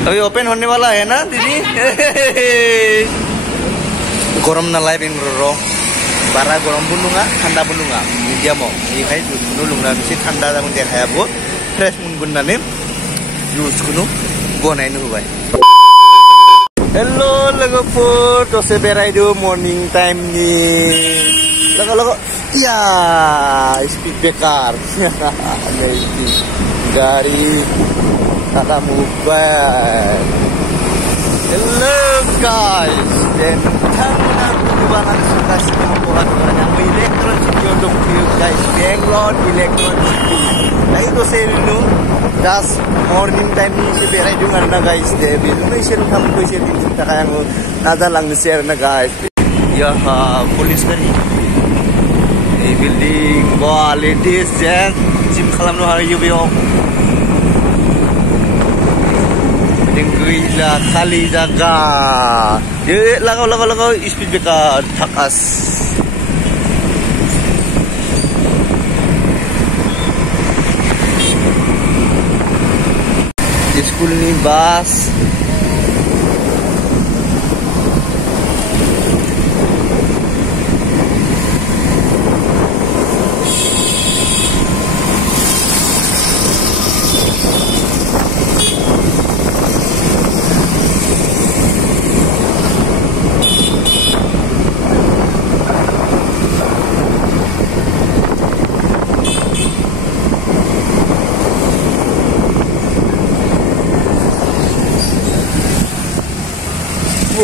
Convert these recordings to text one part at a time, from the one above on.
अभी ओपन होने वाला है ना दीदी। गरम नालाय बेंगलुरु बारा गरम pun nunga ठंडा pun nunga medium बेखाय जुइसखौनो लोंना एसे ठंडा जागोन देहायाबो फ्रेश मोनगोन होननानै जुइसखौनो बनायनो होबाय। हेलो लोगोफोर दसे बेरायदो मर्निं टाइमनि लोगो या स्पीड ब्रेकार गारि टाटा मोबाइल। हेलो गाइस नोंथांमोना गोबां सुगासिनो बहा दं आंबो इलेक्ट्रन सिटियाव दंफैयो गाइस बेंगलर इलेक्ट्रन सिटि दायो दसे ओरैनो जास्ट मर्निं टाइमनि एसे बेरायदों आरोना गाइस दे बेजोंनो एसे नोंथांमोनखौ एसे दिन्थिनो थाखाय आङो नाजालांनोसै आरोना गाइस। याहा पुलिस गारि এই बिल्डिं बा लेडिस जेन्ट्स जिम खालामनो हायो बेयाव गैला खालि जागा लगाव स्पिड ब्रेकार थाकास स्कुलनि बास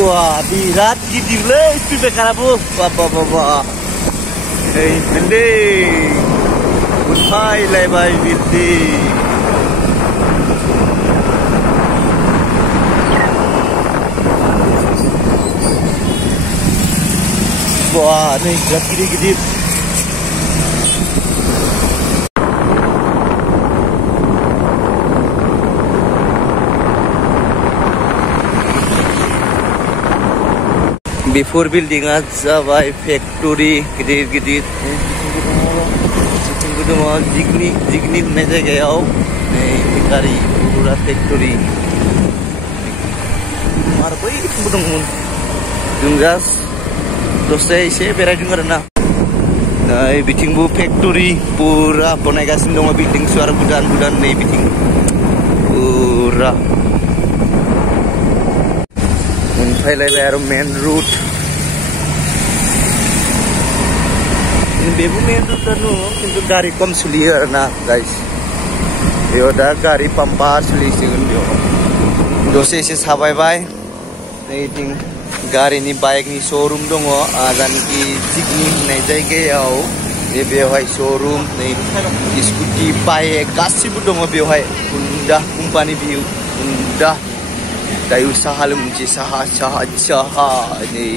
wah birat gede speed breaker bu wah building unhai lebai building wah nih gede Before building जाबाय फेक्टरि गिदिर दङ जिगनि होननाय जायगायाव नै गारि पुरा फेक्टरि आरो बैथिंबो दंमोन जों जास्ट दसे एसे बेरायदों आरोना नै बिथिंबो फेक्टरि पुरा बनायगासिनो दङ बिल्डिंसो आरो गोदान नै बिथिं पुरा मोनफैलायबाय आरो मेन रुट बेबो मेन रुटानो किन्तु गारि कम सोलियो आरोना गाइस बेयाव दा गारि पाम्पा सोलिसिगोन बेयाव दसे एसे साबायबाय नैथिं गारिनि बाइकनि श'रुम दङ जानकि जिगनि होननाय जायगायाव बेवहाय श'रुम नै स्कुटि बाइक गासिबो दङ बेवहाय हुन्डा कम्पानि बियो हुन्डा दायो साहा लोंनोसै साहा नै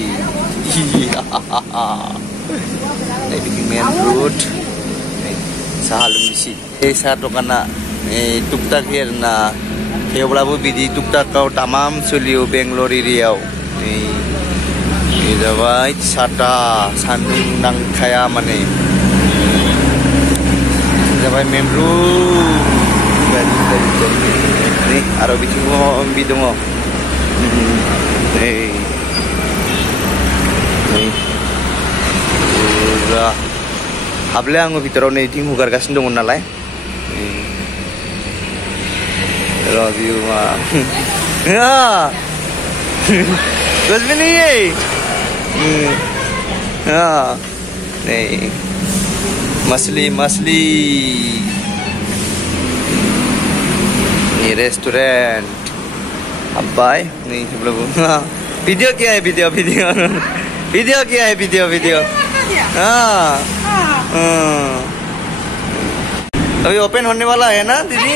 नै बिथिं मेन रुट साहा लोंनोसै साहा दखाना टुकटाक आरोना थेवब्लाबो बिदि टुकटाकाव तामाम सोलियो बेंगलर एरियायाव नै जाबाय साता सान्दुं नांखाया माने जाबाय मेन रुट नै आरो बिथिंबो बि दङ हाबले आङो भितराव नै इथिं हुगारगासिनो दङ नालाय कुछ भी नहीं है नहीं मछली ये रेस्टोरेंट अब्बाई नहीं वीडियो क्या है वीडियो क्या है वीडियो हाँ अभी ओपन होने वाला है ना दीदी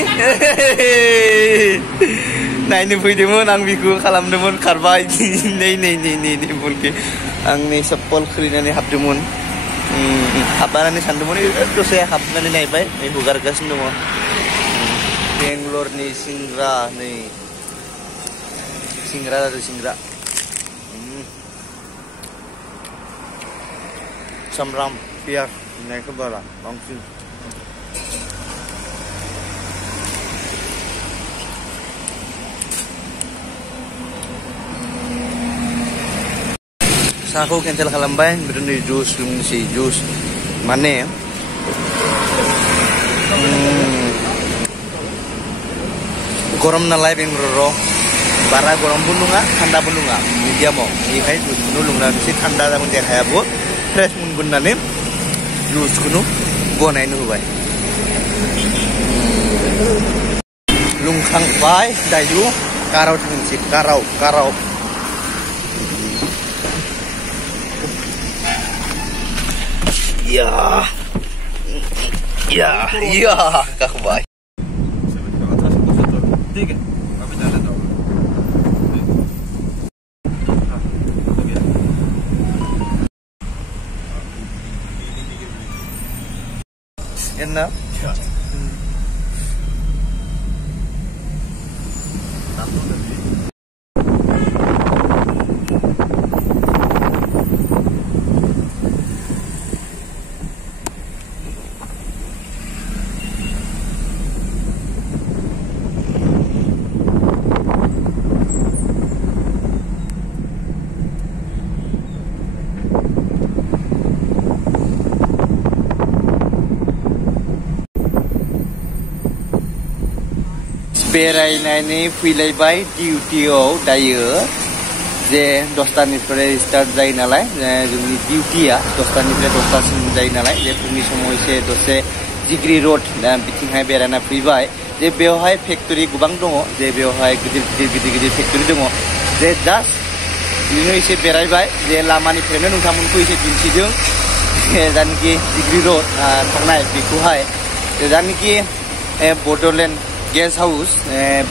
नायनो फैदोंमोन आं बिखौ खालामदोंमोन खारबाय नै बुलके आं नै चप्पल खुलिनानै हाबदोंमोन हाबनानै सानदोंमोन दसे हाबनानै नायबाय नै हुगारगासिनो दङ बेंगलरनि सिंग्रा नै सिंग्रा सामब्राम पियाज होननायखौ बारा बांसिन साखौ केन्सेल खालामबाय बिदिनो जुस लोंनोसै जुस माने गरम नालाय बेंगलराव बारा गरमबो नङा थान्दाबो नङा मिडियामाव बेनिखायनो जुसखौनो लोंनानैसै थान्दा जागोन देहायाबो फ्रेश मोनगोन होननानै जुसखौनो बनायनो होबाय लोंखांबाय दायो काराव थांनोसै काराव Ya, kakak. Tiga. Tapi jangan tahu. Enak. बेरायनानै फैलायबाय डिउटियाव दायो जे 10टानिफ्राय स्टार्ट जायो नालाय जोंनि डिउटिया 10टानिफ्राय 10टासिम जायो नालाय जे फुंनि समाव एसे दसे जिग्रि रोड बिथिंहाय बेरायना फैबाय जे बेवहाय फेक्टरि गोबां दङ जे बेवहाय गिदिर फेक्टरि दङ जे जास्ट बिदिनो एसे बेरायबाय जे लामानिफ्रायनो नोंथांमोनखौ एसे दिन्थिदों जानोखि जिग्रि रोड थांनाय बेखौहाय जानोखि बड'लेण्ड गेस्ट हाउस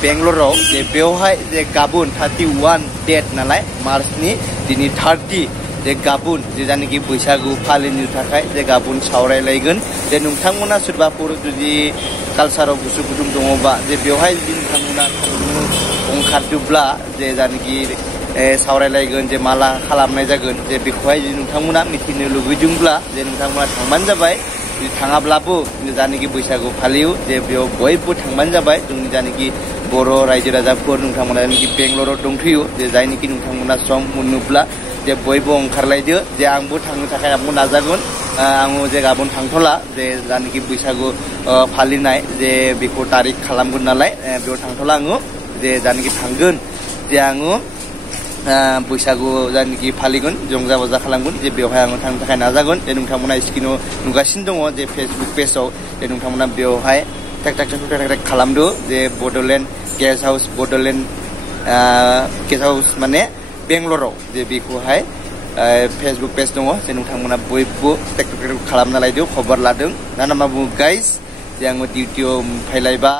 बेंगलराव जे बेवहाय जे गाबोन 31 डेट नालाय मार्चनि दिनै 30 जे गाबोन जे जानोखि बैसागु फालिनो थाखाय जे गाबोन सावरायलायगोन जे नोंथांमोना सोरबाफोर जुदि कालचाराव गोसो गुदुं दङबा जे बेवहाय जुदि नोंथांमोना ओंखारदोंब्ला जे जानोखि सावरायलायगोन जे माला खालामनाय जागोन जे बेखौहाय जुदि नोंथांमोना मिथिनो लुबैदोंब्ला जे नोंथांमोना थांबानो जाबाय थाङाब्लाबो जानोखि बैसागु फालियो जे बेयाव बयबो थांबानो जाबाय जोंनि जानोखि बर' रायजो राजाफोर नोंथांमोना जानोखि बेंगलराव दंथ'यो जे जायनोखि नोंथांमोना सम मोनोब्ला जे बयबो ओंखारलायदो जे आंबो थांनो थाखाय आंबो नाजागोन आङो जे गाबोन थांथ'ला जे जानोखि बैसागु फालिनाय जे बेखौ तारिख खालामगोन नालाय बेयाव थांथ'ला आङो जे जानोखि थांगोन जे आङो बैसागु जानोखि फालिगोन रंजा बाजा खालामगोन जे बेवहाय आङो थांनो थाखाय नाजागोन जे नोंथांमोना स्क्रिनाव नुगासिनो दङ जे फेसबुक पेजाव जे नोंथांमोना बेवहाय टाक खालामदो जे Bodoland guest house Bodoland guest house माने बेंगलराव जे बेखौहाय फेसबुक पेज दङ जे नोंथांमोना बयबो टाक खालामना लायदो खबर लादों ना मा बुङो गाइस जे आङो डिउटियाव फैलायबा